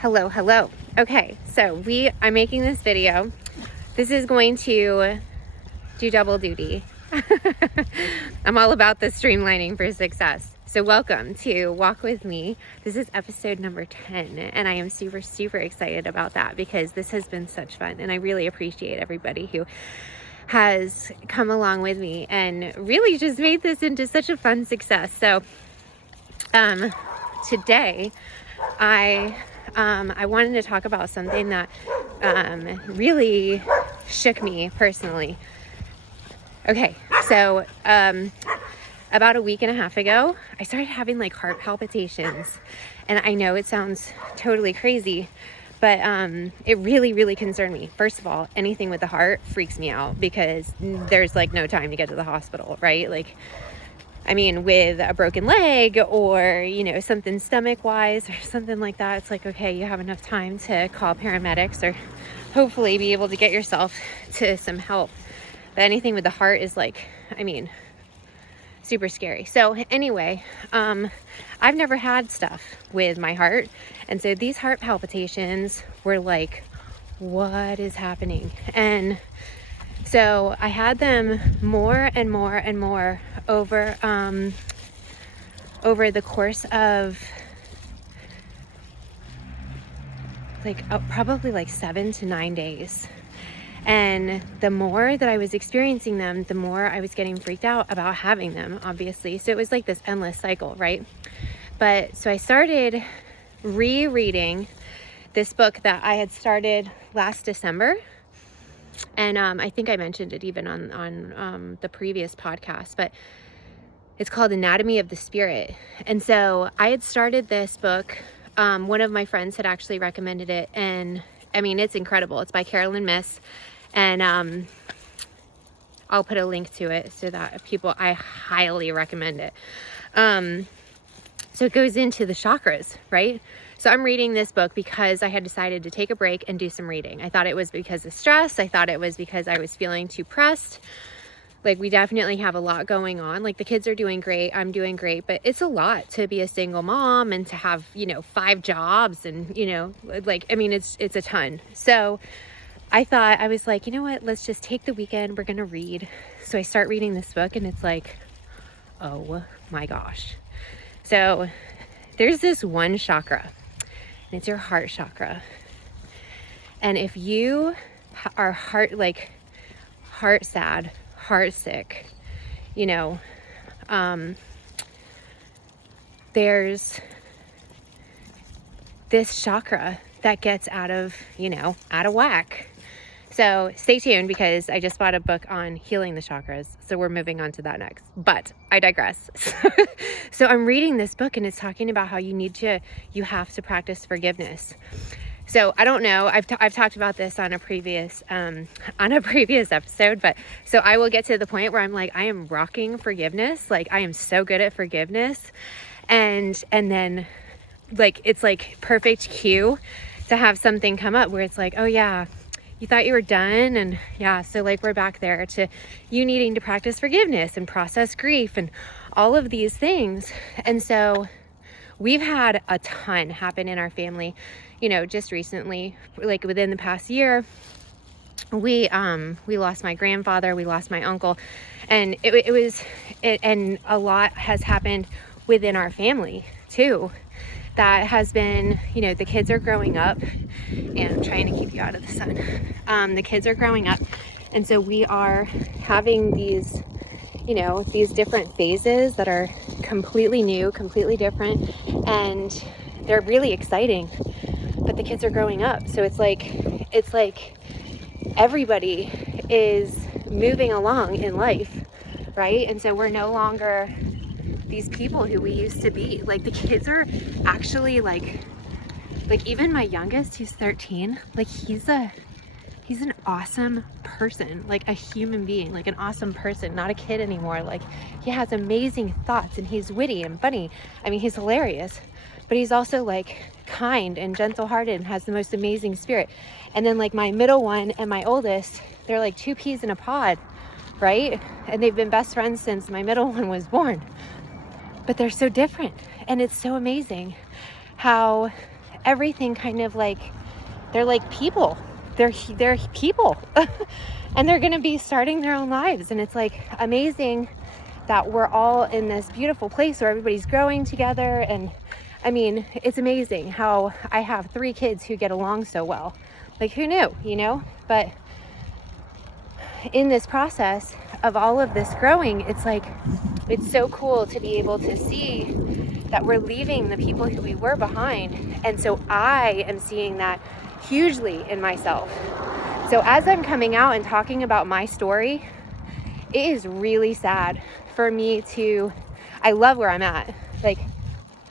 Hello. Okay, so I'm making this video. This is going to do double duty. I'm all about the streamlining for success. So welcome to Walk With Me. This is episode number 10, and I am super excited about that because this has been such fun, and I really appreciate everybody who has come along with me and really just made this into such a fun success. So today I wanted to talk about something that really shook me personally. Okay, so about a week and a half ago, I started having like heart palpitations, and I know it sounds totally crazy, but it really concerned me. First of all, anything with the heart freaks me out because there's like no time to get to the hospital, right? Like, I mean, with a broken leg or, something stomach wise or something like that, it's like, okay, you have enough time to call paramedics or hopefully be able to get yourself to some help. But anything with the heart is like, super scary. So anyway, I've never had stuff with my heart. And so these heart palpitations were like, what is happening? And so I had them more and more over the course of probably like 7 to 9 days. And the more that I was experiencing them, the more I was getting freaked out about having them, obviously. So it was like this endless cycle, right? But so I started rereading this book that I had started last December. And I think I mentioned it even on the previous podcast, but it's called Anatomy of the Spirit. And so I had started this book. One of my friends had actually recommended it, and it's incredible. It's by Carolyn Miss, and I'll put a link to it so that I highly recommend it. So it goes into the chakras, right? So I'm reading this book because I had decided to take a break and do some reading. I thought it was because of stress. I thought it was because I was feeling too pressed. Like, we definitely have a lot going on. Like, the kids are doing great. I'm doing great. But it's a lot to be a single mom and to have, 5 jobs and, it's a ton. So I thought, I was like, you know what? Let's just take the weekend. We're going to read. So I start reading this book and it's like, oh my gosh. So there's this one chakra, and it's your heart chakra. And if you are heart sad, heart sick, there's this chakra that gets out of whack. So stay tuned because I just bought a book on healing the chakras. So we're moving on to that next, but I digress. So I'm reading this book and it's talking about how you have to practice forgiveness. So I don't know, I've talked about this on a previous episode, but so I will get to the point where I'm like, I am rocking forgiveness. Like, I am so good at forgiveness. And then like, it's like perfect cue to have something come up where it's like, oh yeah, you thought you were done. And yeah, so like we're back there to you needing to practice forgiveness and process grief and all of these things. And so we've had a ton happen in our family, just recently, like within the past year. We lost my grandfather, we lost my uncle, and and a lot has happened within our family too. That has been, the kids are growing up, and I'm trying to keep you out of the sun. The kids are growing up, and so we are having these, these different phases that are completely new, completely different, and they're really exciting. But the kids are growing up, so it's like everybody is moving along in life, right? And so we're no longer these people who we used to be. Like, the kids are actually like even my youngest, who's 13, like he's an awesome person, like a human being, like an awesome person, not a kid anymore. Like, he has amazing thoughts and he's witty and funny. He's hilarious, but he's also like kind and gentle-hearted and has the most amazing spirit. And then like my middle one and my oldest, they're like 2 peas in a pod, right? And they've been best friends since my middle one was born. But they're so different, and it's so amazing how everything kind of like, they're like people. They're people. And they're going to be starting their own lives. And it's like amazing that we're all in this beautiful place where everybody's growing together. And I mean, it's amazing how I have 3 kids who get along so well. Like, who knew, you know? But in this process of all of this growing, it's like, it's so cool to be able to see that we're leaving the people who we were behind. And so I am seeing that hugely in myself. So as I'm coming out and talking about my story, it is really sad for me to, I love where I'm at. Like,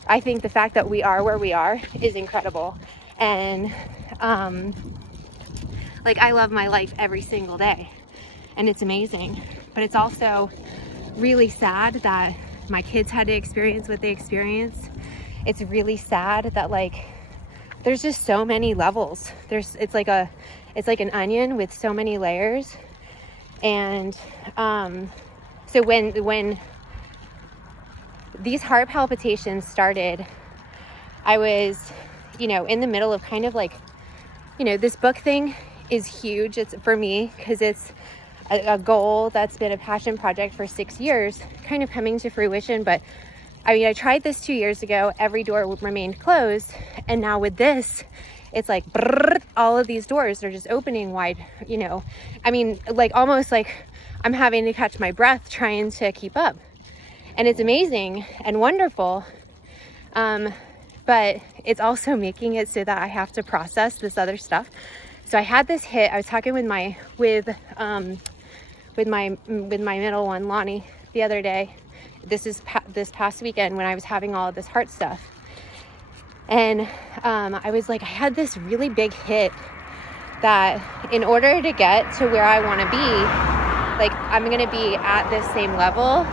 I think the fact that we are where we are is incredible. And like, I love my life every single day, and it's amazing. But it's also really sad that my kids had to experience what they experienced. It's really sad that, like, there's just so many levels. It's like an onion with so many layers. And so when these heart palpitations started, I was, you know, in the middle of kind of like, you know, this book thing is huge. It's for me because it's a goal that's been a passion project for 6 years, kind of coming to fruition. But I mean, I tried this 2 years ago. Every door remained closed. And now with this, it's like, brrr, all of these doors are just opening wide, you know. I mean, like, almost like I'm having to catch my breath trying to keep up. And it's amazing and wonderful. But it's also making it so that I have to process this other stuff. So I had this hit. I was talking with my middle one, Lonnie, the other day. This past weekend when I was having all of this heart stuff. And I was like, I had this really big hit that in order to get to where I want to be, like, I'm going to be at this same level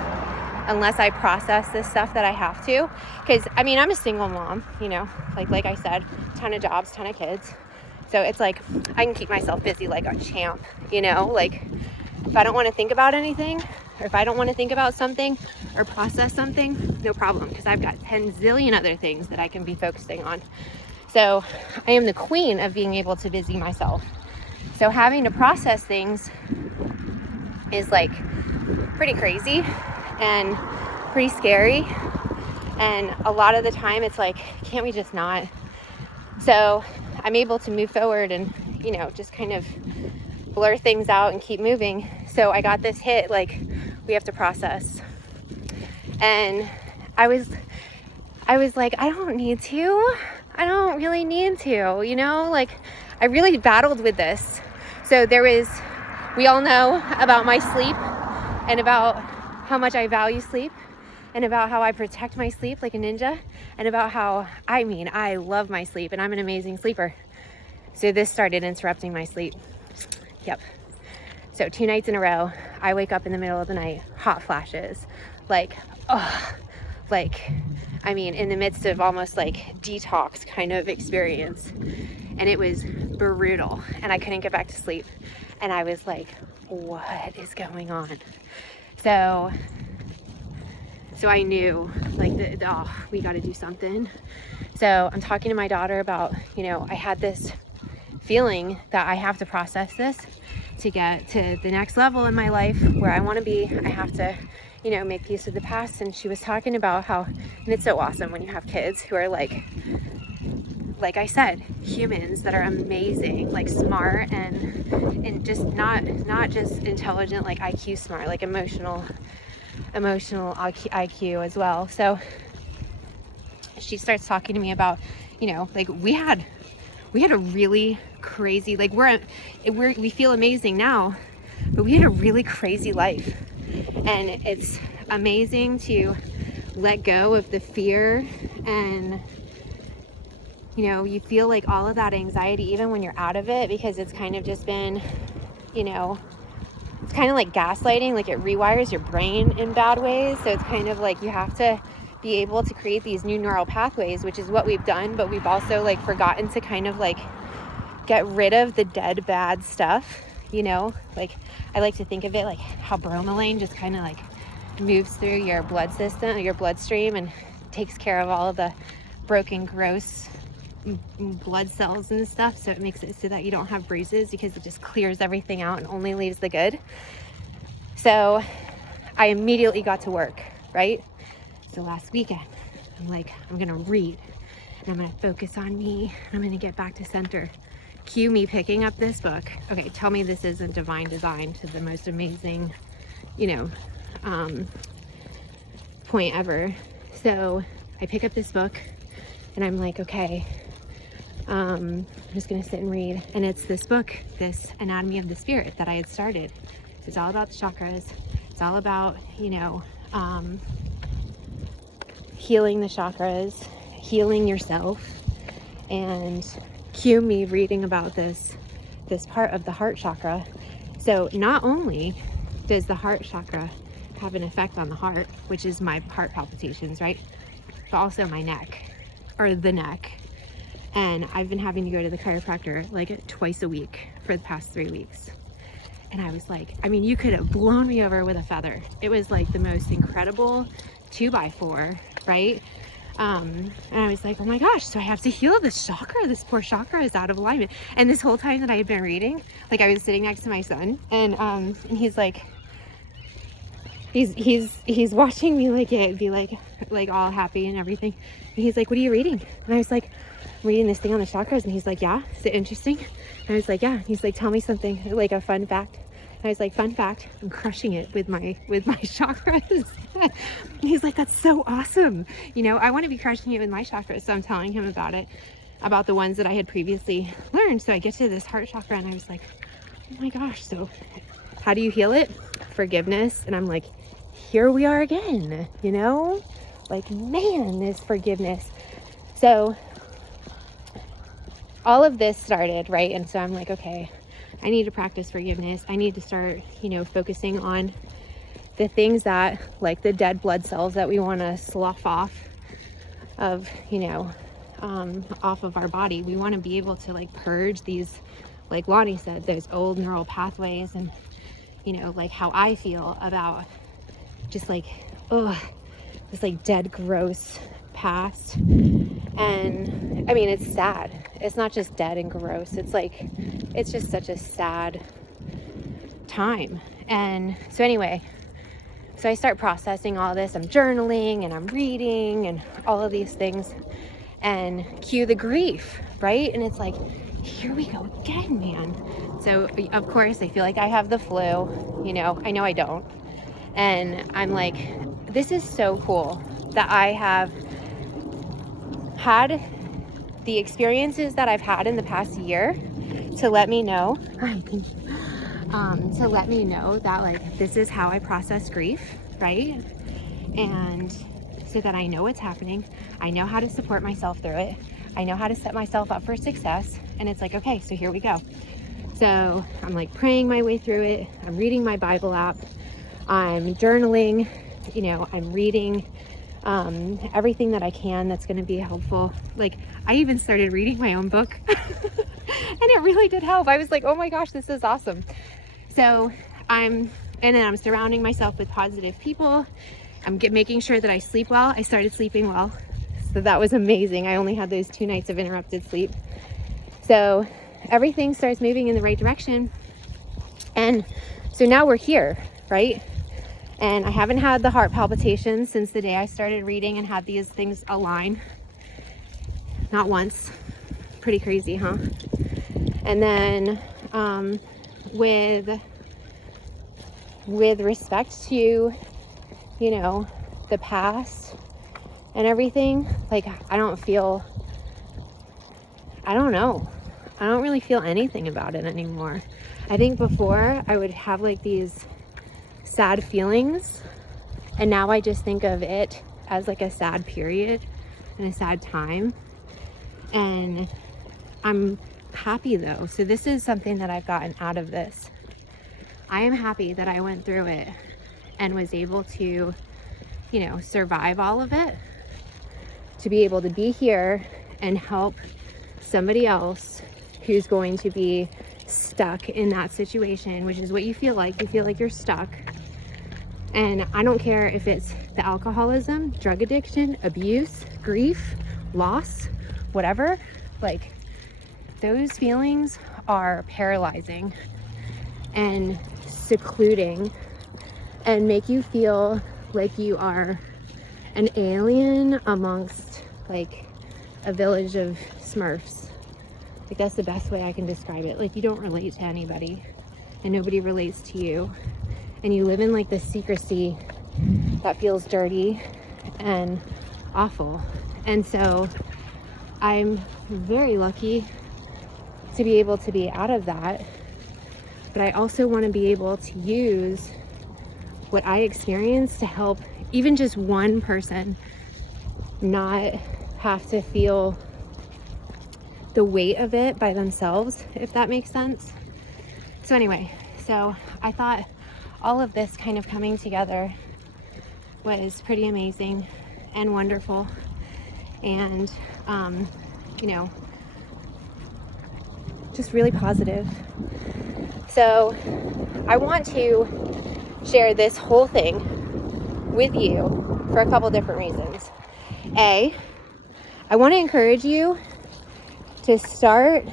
unless I process this stuff that I have to. Because, I mean, I'm a single mom, you know, like I said, ton of jobs, ton of kids. So it's like, I can keep myself busy like a champ, you know, like if I don't want to think about anything, or if I don't want to think about something or process something, no problem, because I've got 10 zillion other things that I can be focusing on. So I am the queen of being able to busy myself. So having to process things is like pretty crazy and pretty scary. And a lot of the time it's like, can't we just not? So I'm able to move forward and, you know, just kind of blur things out and keep moving. So I got this hit, like, we have to process. And I was like, I don't really need to, you know, like, I really battled with this. So we all know about my sleep and about how much I value sleep and about how I protect my sleep like a ninja, and about how, I mean, I love my sleep and I'm an amazing sleeper. So this started interrupting my sleep. Yep. So 2 nights in a row, I wake up in the middle of the night, hot flashes, like, I mean, in the midst of almost like detox kind of experience. And it was brutal and I couldn't get back to sleep. And I was like, what is going on? So I knew, like, we got to do something. So I'm talking to my daughter about, you know, I had this feeling that I have to process this to get to the next level in my life where I want to be. I have to, you know, make peace with the past. And she was talking about how, and it's so awesome when you have kids who are like I said, humans that are amazing, like smart and just not just intelligent, like IQ smart, like emotional IQ as well. So she starts talking to me about, you know, like we had a really crazy, like we feel amazing now, but we had a really crazy life. And it's amazing to let go of the fear, and you know, you feel like all of that anxiety even when you're out of it, because it's kind of just been, you know, it's kind of like gaslighting, like it rewires your brain in bad ways. So it's kind of like you have to be able to create these new neural pathways, which is what we've done, but we've also like forgotten to kind of like get rid of the dead bad stuff, you know. Like I like to think of it like how bromelain just kind of like moves through your blood system, your bloodstream, and takes care of all of the broken, gross blood cells and stuff, so it makes it so that you don't have bruises, because it just clears everything out and only leaves the good. So I immediately got to work, right? So last weekend, I'm like, I'm gonna read, and I'm gonna focus on me, and I'm gonna get back to center. Cue me picking up this book. Okay, tell me this isn't divine design to the most amazing, point ever. So I pick up this book, and I'm like, okay, I'm just gonna sit and read. And it's this book, this Anatomy of the Spirit, that I had started. So it's all about the chakras. It's all about, healing the chakras, healing yourself. And cue me reading about this part of the heart chakra. So not only does the heart chakra have an effect on the heart, which is my heart palpitations, right? But also my neck, or the neck. And I've been having to go to the chiropractor like twice a week for the past 3 weeks. And I was like, I mean, you could have blown me over with a feather. It was like the most incredible 2x4, right? And I was like, oh my gosh, so I have to heal this chakra. This poor chakra is out of alignment. And this whole time that I had been reading, like I was sitting next to my son, and he's like, he's watching me like be like all happy and everything. And he's like, what are you reading? And I was like, I'm reading this thing on the chakras. And he's like, yeah, is it interesting? And I was like, yeah. He's like, tell me something, like a fun fact. And I was like, fun fact, I'm crushing it with my chakras. He's like, that's so awesome. I want to be crushing it with my chakras. So I'm telling him about it, about the ones that I had previously learned. So I get to this heart chakra, and I was like, oh my gosh, so how do you heal it? Forgiveness. And I'm like, here we are again, like, man, this forgiveness. So all of this started, right? And so I'm like, okay, I need to practice forgiveness. I need to start, focusing on the things that, like the dead blood cells that we want to slough off of, off of our body. We want to be able to like purge these, like Lonnie said, those old neural pathways, and, like how I feel about just like, this like dead, gross past. And I mean, it's sad. It's not just dead and gross. It's like, it's just such a sad time. And so anyway, so I start processing all this. I'm journaling and I'm reading and all of these things, and cue the grief, right? And it's like, here we go again, man. So of course I feel like I have the flu, I know I don't. And I'm like, this is so cool that I have had the experiences that I've had in the past year to let me know, that like, this is how I process grief, right? And so that I know what's happening. I know how to support myself through it. I know how to set myself up for success. And it's like, okay, so here we go. So I'm like praying my way through it. I'm reading my Bible app. I'm journaling, I'm reading everything that I can that's going to be helpful. Like, I even started reading my own book and it really did help. I was like, oh my gosh, this is awesome. So and then I'm surrounding myself with positive people. I'm making sure that I sleep well. I started sleeping well. So that was amazing. I only had those 2 nights of interrupted sleep. So everything starts moving in the right direction. And so now we're here, right? And I haven't had the heart palpitations since the day I started reading and had these things align. Not once. Pretty crazy, huh? And then with respect to, the past and everything, like I don't really feel anything about it anymore. I think before I would have like these sad feelings, and now I just think of it as like a sad period and a sad time. And I'm happy though. So this is something that I've gotten out of this. I am happy that I went through it and was able to, survive all of it, to be able to be here and help somebody else who's going to be stuck in that situation, which is what you feel like. You feel like you're stuck. And I don't care if it's the alcoholism, drug addiction, abuse, grief, loss, whatever. Like, those feelings are paralyzing and secluding and make you feel like you are an alien amongst like a village of Smurfs. Like, that's the best way I can describe it. Like, you don't relate to anybody and nobody relates to you, and you live in like this secrecy that feels dirty and awful. And so I'm very lucky to be able to be out of that, but I also want to be able to use what I experienced to help even just one person not have to feel the weight of it by themselves, if that makes sense. So anyway, so I thought all of this kind of coming together was pretty amazing and wonderful, and you know, just really positive. So I want to share this whole thing with you for a couple different reasons. A, I want to encourage you to start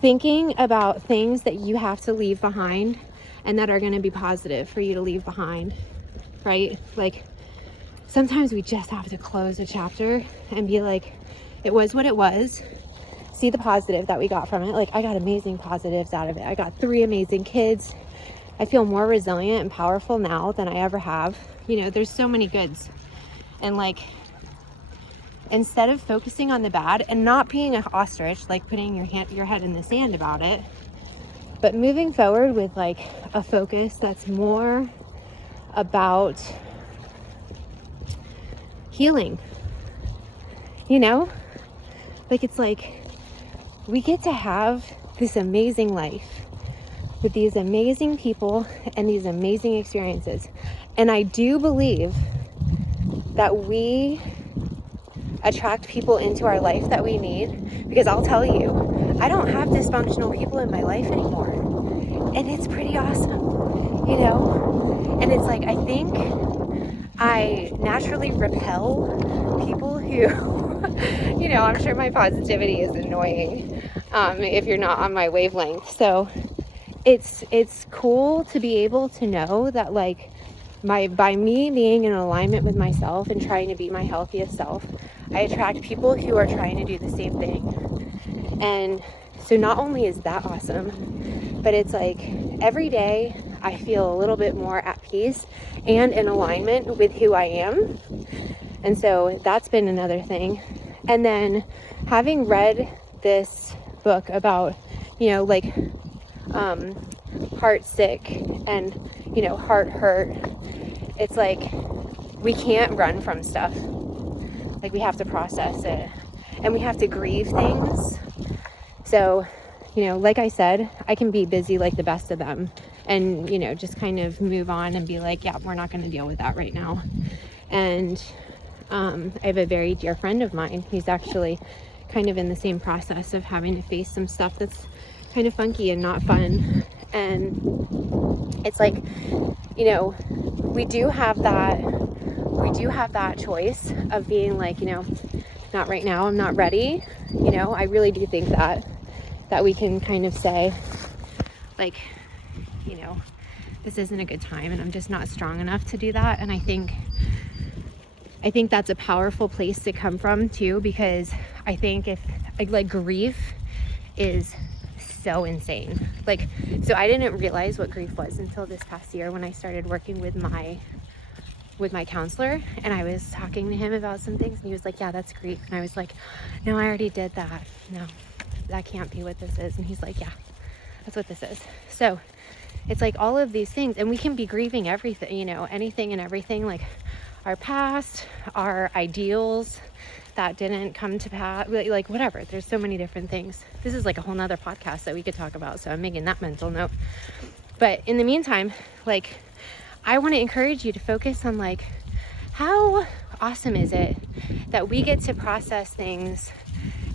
thinking about things that you have to leave behind and that are going to be positive for you to leave behind, right? Like, sometimes we just have to close a chapter and be like, it was what it was. See the positive that we got from it. Like, I got amazing positives out of it. I got 3 amazing kids. I feel more resilient and powerful now than I ever have. You know, there's so many goods. And like, instead of focusing on the bad and not being an ostrich, like putting your head in the sand about it, but moving forward with like a focus that's more about healing. You know, like, it's like we get to have this amazing life with these amazing people and these amazing experiences. And I do believe that we attract people into our life that we need, because I'll tell you, I don't have dysfunctional people in my life anymore, and it's pretty awesome, you know. And it's like, I think I naturally repel people who, you know, I'm sure my positivity is annoying if you're not on my wavelength. So it's cool to be able to know that, like, by me being in alignment with myself and trying to be my healthiest self, I attract people who are trying to do the same thing. And so not only is that awesome, but it's like every day I feel a little bit more at peace and in alignment with who I am. And so that's been another thing. And then having read this book about, you know, like heart sick and, you know, heart hurt, it's like we can't run from stuff. Like, we have to process it and we have to grieve things. So, you know, like I said, I can be busy like the best of them and, you know, just kind of move on and be like, yeah, we're not going to deal with that right now. And I have a very dear friend of mine. He's actually kind of in the same process of having to face some stuff that's kind of funky and not fun. And it's like, you know, we do have that choice of being like, you know, not right now, I'm not ready. You know, I really do think that we can kind of say, like, you know, this isn't a good time and I'm just not strong enough to do that. And I think that's a powerful place to come from too, because I think if like grief is so insane. Like, so I didn't realize what grief was until this past year when I started working with my counselor, and I was talking to him about some things and he was like, yeah, that's grief. And I was like, no, I already did that. No, that can't be what this is. And he's like, yeah, that's what this is. So it's like all of these things, and we can be grieving everything, you know, anything and everything, like our past, our ideals that didn't come to pass, like whatever. There's so many different things. This is like a whole nother podcast that we could talk about, so I'm making that mental note. But in the meantime, like, I want to encourage you to focus on, like, how awesome is it that we get to process things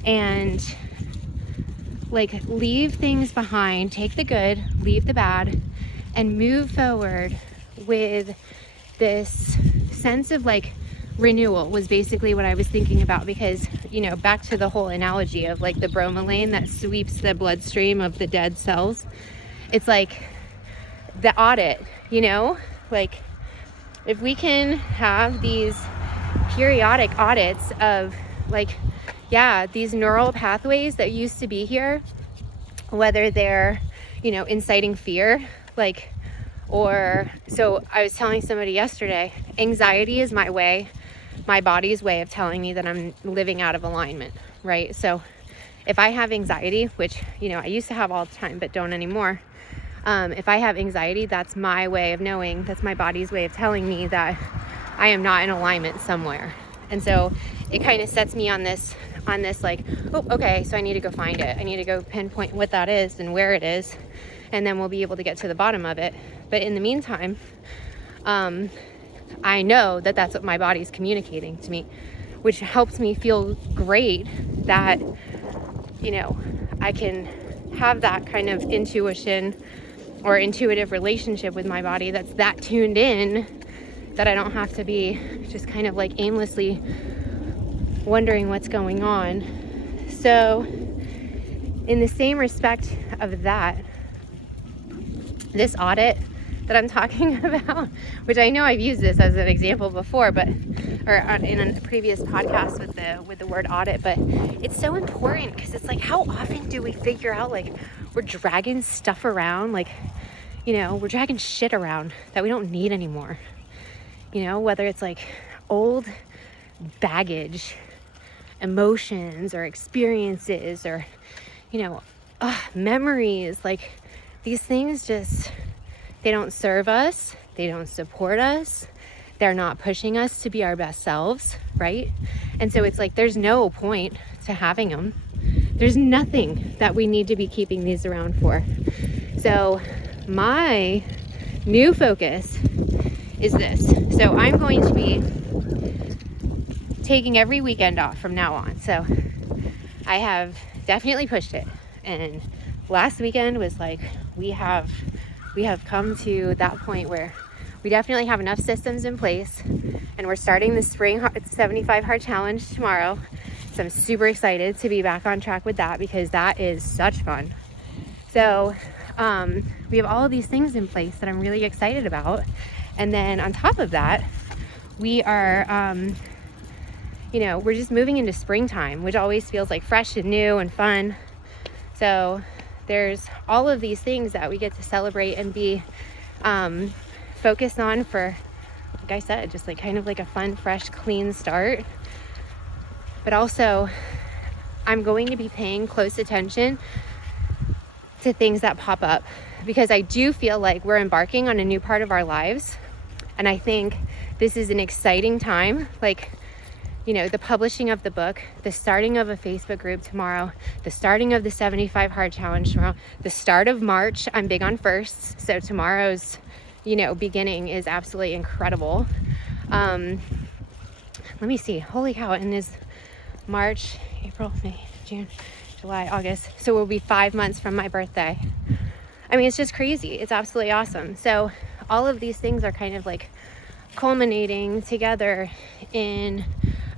and, like, leave things behind, take the good, leave the bad, and move forward with this sense of, like, renewal was basically what I was thinking about, because, you know, back to the whole analogy of like the bromelain that sweeps the bloodstream of the dead cells. It's like the audit, you know, like if we can have these periodic audits of like, yeah, these neural pathways that used to be here, whether they're, you know, inciting fear, like, or, so I was telling somebody yesterday, anxiety is my body's way of telling me that I'm living out of alignment, right? So if I have anxiety, which, you know, I used to have all the time, but don't anymore. If I have anxiety, that's my way of knowing, that's my body's way of telling me that I am not in alignment somewhere. And so it kind of sets me on this like, oh, okay, so I need to go find it. I need to go pinpoint what that is and where it is, and then we'll be able to get to the bottom of it. But in the meantime, I know that that's what my body's communicating to me, which helps me feel great that, you know, I can have that kind of intuition or intuitive relationship with my body that's that tuned in, that I don't have to be just kind of like aimlessly wondering what's going on. So in the same respect of that, this audit that I'm talking about, which I know I've used this as an example before, but, or in a previous podcast with the word audit, but it's so important because it's like, how often do we figure out like we're dragging stuff around, like, you know, we're dragging shit around that we don't need anymore, you know, whether it's like old baggage, emotions or experiences, or, you know, memories, like these things just, they don't serve us, they don't support us, they're not pushing us to be our best selves, right? And so it's like, there's no point to having them. There's nothing that we need to be keeping these around for. So my new focus is this. So I'm going to be taking every weekend off from now on. So I have definitely pushed it. And last weekend was like, we have come to that point where we definitely have enough systems in place, and we're starting the spring 75 hard challenge tomorrow. So I'm super excited to be back on track with that, because that is such fun. So we have all of these things in place that I'm really excited about. And then on top of that, we are, you know, we're just moving into springtime, which always feels like fresh and new and fun. So there's all of these things that we get to celebrate and be focused on for, like I said, just like kind of like a fun, fresh, clean start. But also, I'm going to be paying close attention to things that pop up, because I do feel like we're embarking on a new part of our lives. And I think this is an exciting time. Like, you know, the publishing of the book, the starting of a Facebook group tomorrow, the starting of the 75 hard challenge tomorrow, the start of March. I'm big on firsts. So tomorrow's, you know, beginning is absolutely incredible. Let me see. Holy cow. And is March, April, May, June, July, August. So we'll be 5 months from my birthday. I mean, it's just crazy. It's absolutely awesome. So all of these things are kind of like culminating together in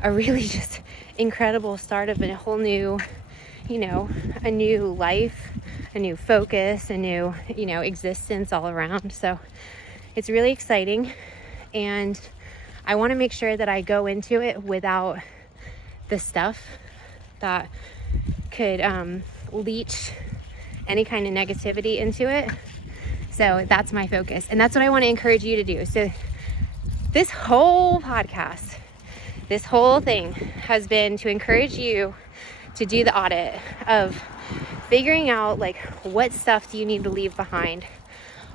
a really just incredible start of a whole new, you know, a new life, a new focus, a new, you know, existence all around. So it's really exciting. And I want to make sure that I go into it without the stuff that could leach any kind of negativity into it. So that's my focus. And that's what I want to encourage you to do. So this whole podcast, this whole thing has been to encourage you to do the audit of figuring out like what stuff do you need to leave behind,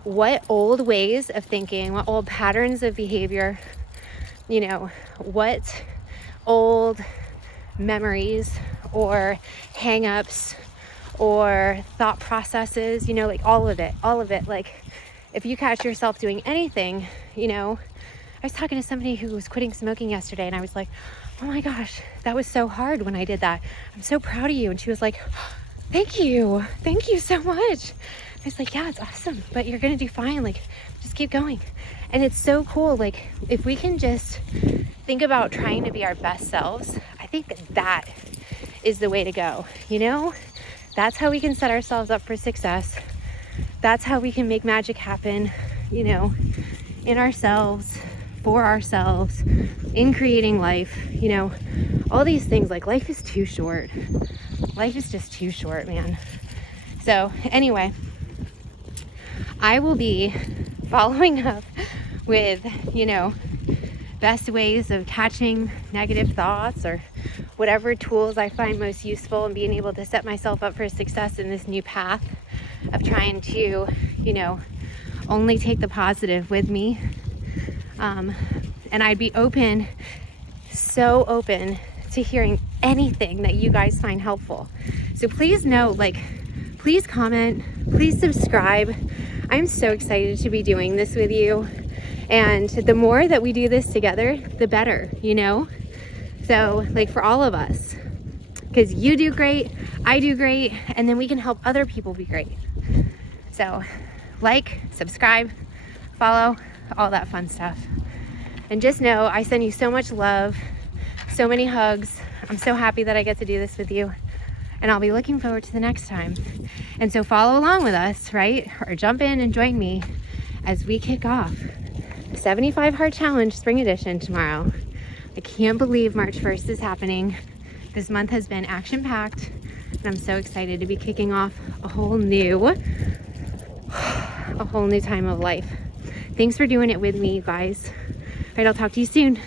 what old ways of thinking, what old patterns of behavior, you know, what old memories or hang-ups or thought processes, you know, like all of it. Like if you catch yourself doing anything, you know, I was talking to somebody who was quitting smoking yesterday, and I was like, oh my gosh, that was so hard when I did that. I'm so proud of you. And she was like, thank you so much. I was like, yeah, it's awesome, but you're gonna do fine. Like, just keep going. And it's so cool. Like, if we can just think about trying to be our best selves, I think that is the way to go. You know, that's how we can set ourselves up for success. That's how we can make magic happen, you know, in ourselves, for ourselves, in creating life, you know, all these things. Like, life is too short. Life is just too short, man. So anyway, I will be following up with, you know, best ways of catching negative thoughts or whatever tools I find most useful, and being able to set myself up for success in this new path of trying to, you know, only take the positive with me. And I'd be open, so open to hearing anything that you guys find helpful. So please note, like, please comment, please subscribe. I'm so excited to be doing this with you. And the more that we do this together, the better, you know? So, like, for all of us, because you do great, I do great, and then we can help other people be great. So, like, subscribe, follow, all that fun stuff. And just know I send you so much love, so many hugs. I'm so happy that I get to do this with you. And I'll be looking forward to the next time. And so follow along with us, right? Or jump in and join me as we kick off the 75 Heart Challenge Spring Edition tomorrow. I can't believe March 1st is happening. This month has been action-packed, and I'm so excited to be kicking off a whole new time of life. Thanks for doing it with me, you guys. All right, I'll talk to you soon.